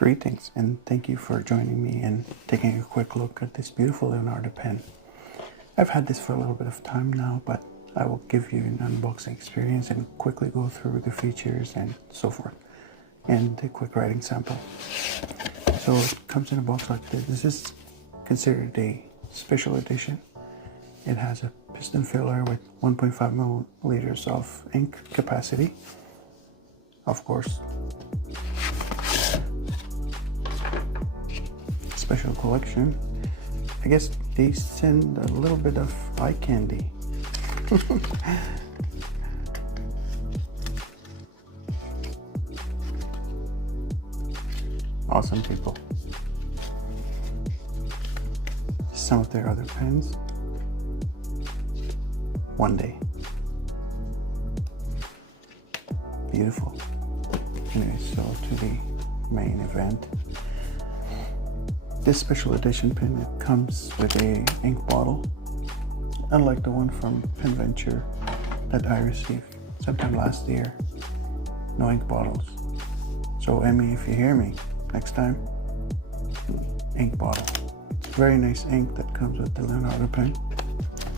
Greetings and thank you for joining me and taking a quick look at this beautiful Leonardo pen. I've had this for a little bit of time now, but I will give you an unboxing experience and quickly go through the features and so forth, and a quick writing sample. So it comes in a box like this. This is considered a special edition. It has a piston filler with 1.5 milliliters of ink capacity, of course. Special collection. I guess they send a little bit of eye candy. Awesome people. Some of their other pens. One day. Beautiful. Anyway, so to the main event. This special edition pen, it comes with a ink bottle, unlike the one from Penventure that I received sometime last year. No ink bottles. So Emmy, if you hear me, next time, ink bottle. Very nice ink that comes with the Leonardo pen.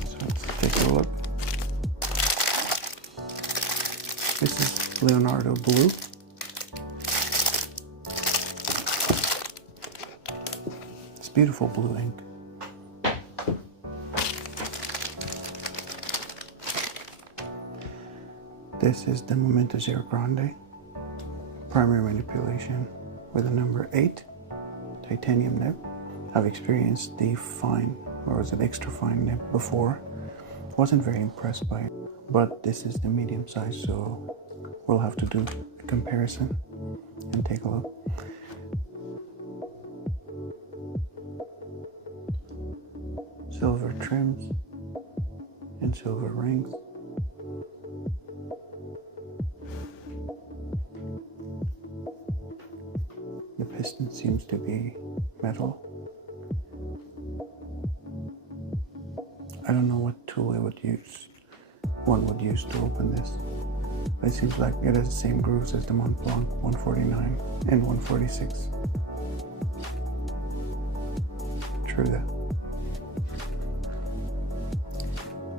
So let's take a look. This is Leonardo Blue. Beautiful blue ink. This is the Momento Zero Grande primary manipulation with a number 8 titanium nib. I've experienced the fine, or was it extra fine nib before. Wasn't very impressed by it, but this is the medium size, so we'll have to do a comparison and take a look. Silver trims and silver rings. The piston seems to be metal. I don't know what tool one would use to open this. But it seems like it has the same grooves as the Montblanc 149 and 146. True that.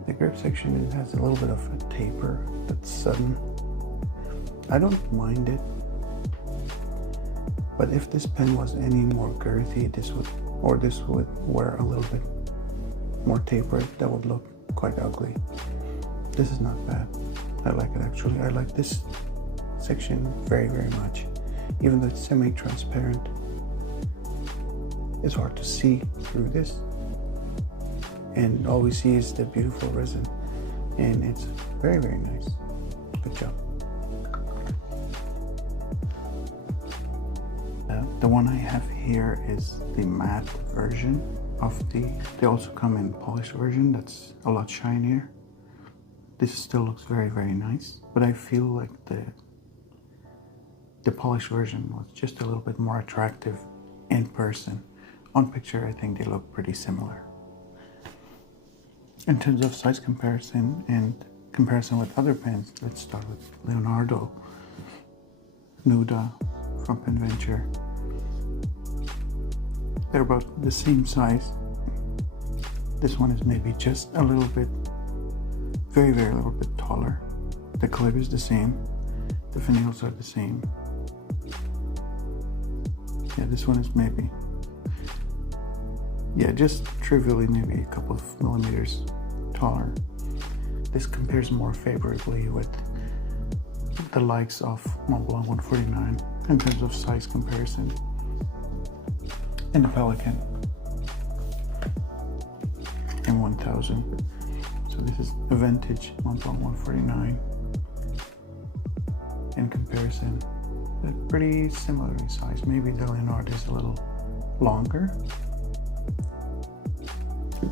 The grip section has a little bit of a taper that's sudden. I don't mind it, but if this pen was any more girthy, this would wear a little bit more tapered. That would look quite ugly. This is not bad. I like it actually. I like this section very, very much. Even though it's semi-transparent, it's hard to see through this. And all we see is the beautiful resin, and it's very, very nice. Good job. The one I have here is the matte version of they also come in polished version that's a lot shinier. This still looks very, very nice, but I feel like the polished version was just a little bit more attractive in person. On picture, I think they look pretty similar. In terms of size comparison and comparison with other pens, let's start with Leonardo, Nuda from Penventure. They're about the same size. This one is maybe just a little bit, very, very little bit taller. The clip is the same. The finials are the same. Yeah, this one is maybe, yeah, just trivially maybe a couple of millimeters taller. This compares more favorably with the likes of Montblanc 149 in terms of size comparison. And the Pelikan M1000. So this is a vintage Montblanc 149. In comparison, they're pretty similarly sized. Maybe the Leonardo is a little longer.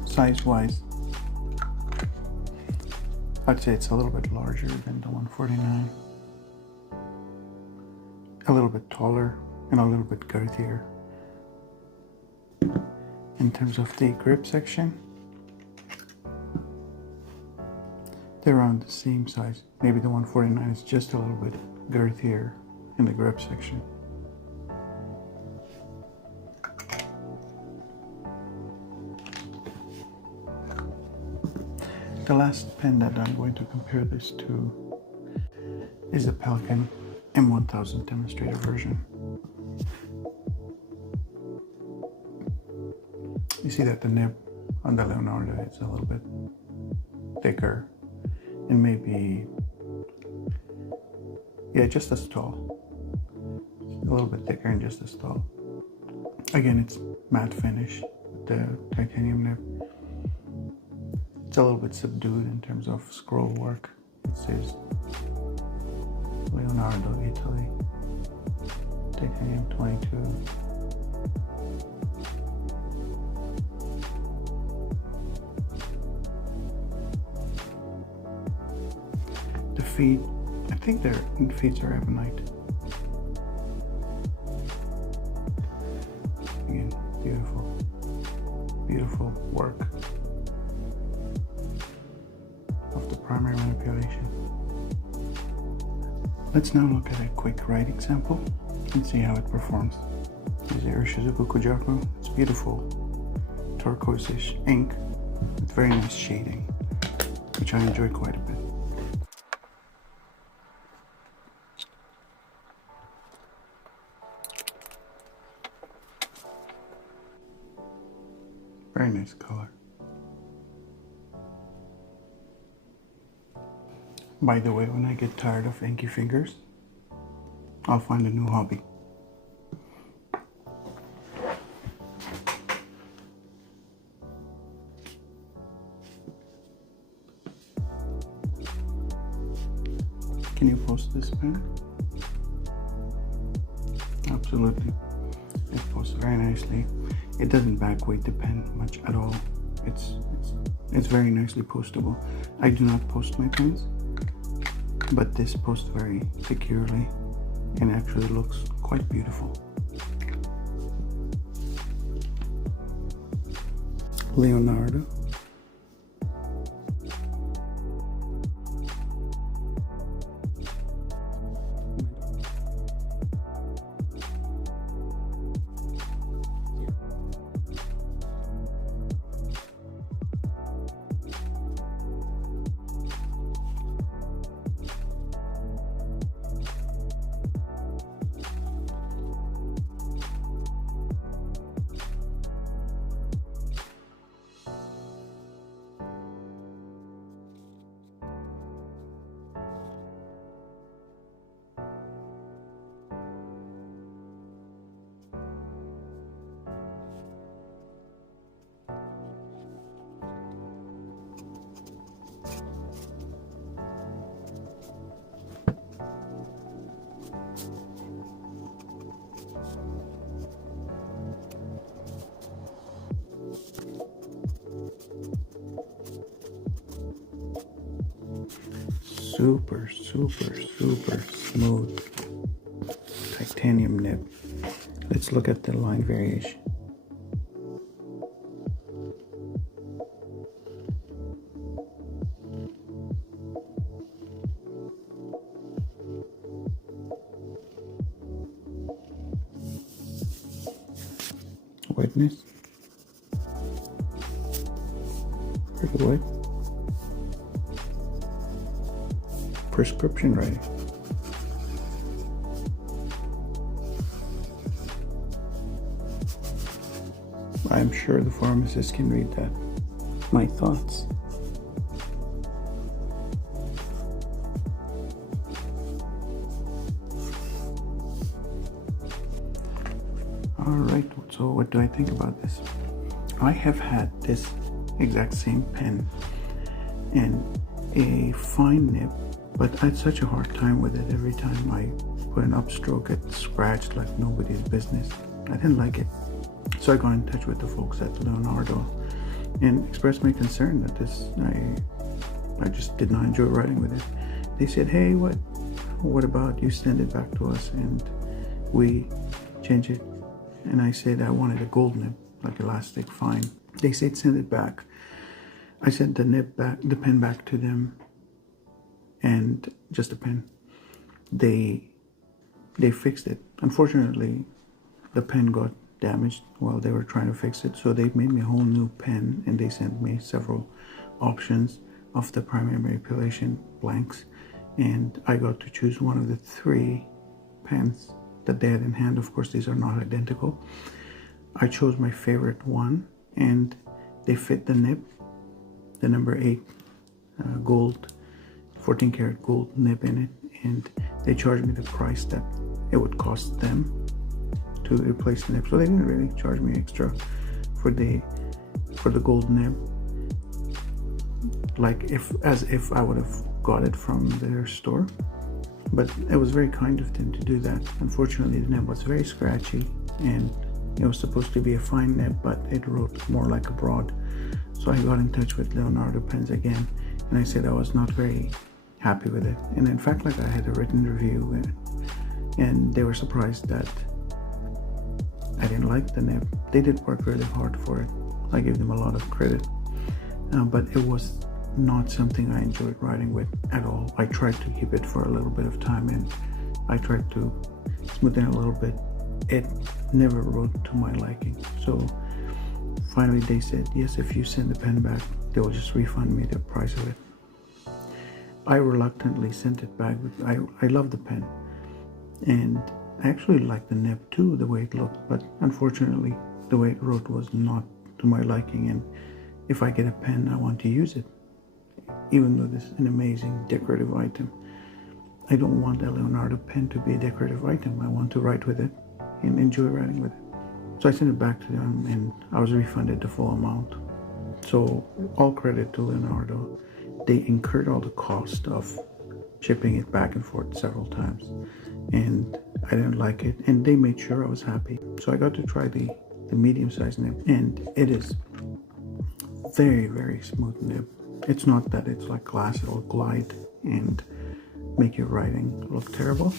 Size-wise, I'd say it's a little bit larger than the 149. A little bit taller and a little bit girthier. In terms of the grip section, they're around the same size. Maybe the 149 is just a little bit girthier in the grip section. The last pen that I'm going to compare this to is the Pelikan M1000 demonstrator version. You see that the nib on the Leonardo is a little bit thicker and maybe, yeah, just as tall. A little bit thicker and just as tall. Again, it's matte finish with the titanium nib. It's a little bit subdued in terms of scroll work. It says Leonardo, Italy, titanium 22. The feet, I think their feet are ebonite. Again, beautiful, beautiful work of the primary manipulation. Let's now look at a quick writing sample and see how it performs. Here's the Urshizuku Kujaku. It's beautiful turquoise-ish ink with very nice shading, which I enjoy quite a bit. Very nice color. By the way, when I get tired of inky fingers, I'll find a new hobby. Can you post this pen? Absolutely. It posts very nicely. It doesn't backweight the pen much at all. It's very nicely postable. I do not post my pens, but this posts very securely and actually looks quite beautiful. Leonardo. Super smooth titanium nib. Let's look at the line variation. Wetness. Pretty wet. Prescription writing. I'm sure the pharmacist can read that. My thoughts. Alright, so what do I think about this? I have had this exact same pen and a fine nib, but I had such a hard time with it. Every time I put an upstroke, it scratched like nobody's business. I didn't like it. So I got in touch with the folks at Leonardo and expressed my concern that I just did not enjoy writing with it. They said, hey, what about you send it back to us and we change it? And I said I wanted a gold nib, like elastic fine. They said send it back. I sent the pen back to them, and just a pen. They fixed it. Unfortunately, the pen got damaged while they were trying to fix it, so they made me a whole new pen and they sent me several options of the primary manipulation blanks, and I got to choose one of the 3 pens that they had in hand. Of course, these are not identical. I chose my favorite one, and they fit the nib, the number 8 gold, 14 karat gold nib in it, and they charged me the price that it would cost them to replace the nib. So they didn't really charge me extra for the gold nib, like as if I would have got it from their store. But it was very kind of them to do that. Unfortunately, the nib was very scratchy, and it was supposed to be a fine nib, but it wrote more like a broad. So I got in touch with Leonardo pens again, and I said I was not very happy with it. And in fact, like, I had a written review, and they were surprised that I didn't like the nib. They did work really hard for it. I give them a lot of credit, but it was not something I enjoyed writing with at all. I tried to keep it for a little bit of time, and I tried to smoothen it a little bit. It never wrote to my liking. So finally they said, yes, if you send the pen back, they will just refund me the price of it. I reluctantly sent it back. I love the pen, and I actually liked the nib too, the way it looked, but unfortunately the way it wrote was not to my liking, and if I get a pen, I want to use it. Even though this is an amazing decorative item, I don't want a Leonardo pen to be a decorative item. I want to write with it and enjoy writing with it. So I sent it back to them, and I was refunded the full amount. So all credit to Leonardo. They incurred all the cost of shipping it back and forth several times, and I didn't like it, and they made sure I was happy. So I got to try the medium-sized nib, and it is very, very smooth nib. It's not that it's like glass, it'll glide and make your writing look terrible,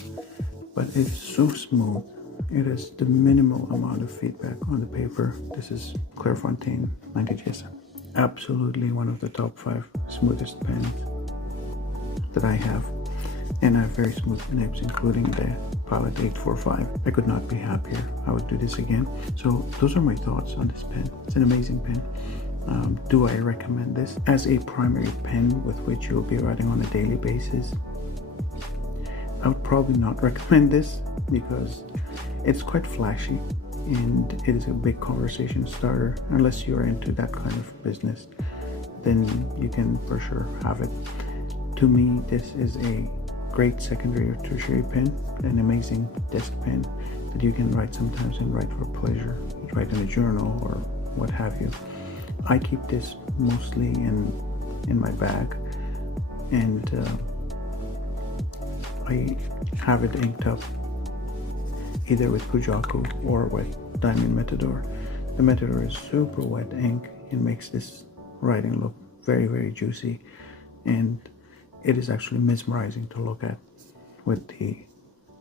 but it's so smooth. It is the minimal amount of feedback on the paper. This is Clairefontaine 90 GSM. Absolutely one of the top 5 smoothest pens that I have, and I have very smooth nibs, including the Pilot 845. I could not be happier. I would do this again. So those are my thoughts on this pen. It's an amazing pen. Do I recommend this as a primary pen with which you'll be writing on a daily basis? I would probably not recommend this because it's quite flashy and it is a big conversation starter. Unless you're into that kind of business, then you can for sure have it. To me, this is a great secondary or tertiary pen, an amazing desk pen that you can write sometimes and write for pleasure. You write in a journal or what have you. I keep this mostly in my bag, and I have it inked up either with Kujaku or with Diamond Matador. The Matador is super wet ink and makes this writing look very, very juicy, and it is actually mesmerizing to look at with the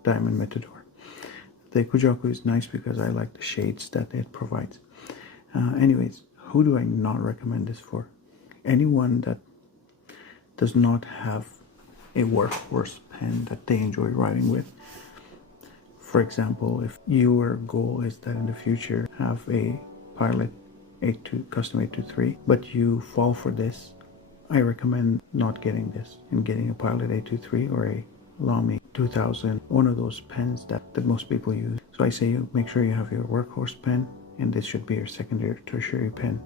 Diamond Matador. The Kujaku is nice because I like the shades that it provides. Anyways, who do I not recommend this for? Anyone that does not have a workhorse pen that they enjoy writing with. For example, if your goal is that in the future have a Pilot custom 823, but you fall for this, I recommend not getting this and getting a Pilot 823 or a Lamy 2000, one of those pens that most people use. So I say you make sure you have your workhorse pen, and this should be your secondary or tertiary pen.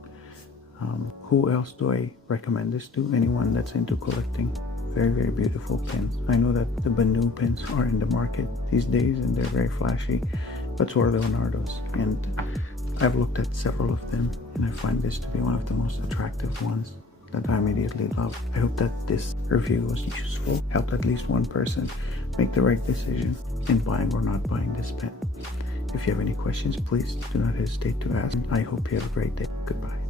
Who else do I recommend this to? Anyone that's into collecting very, very beautiful pens. I know that the Banu pens are in the market these days and they're very flashy, but so are Leonardo's, and I've looked at several of them and I find this to be one of the most attractive ones that I immediately love. I hope that this review was useful, helped at least one person make the right decision in buying or not buying this pen. If you have any questions, please do not hesitate to ask. I hope you have a great day. Goodbye.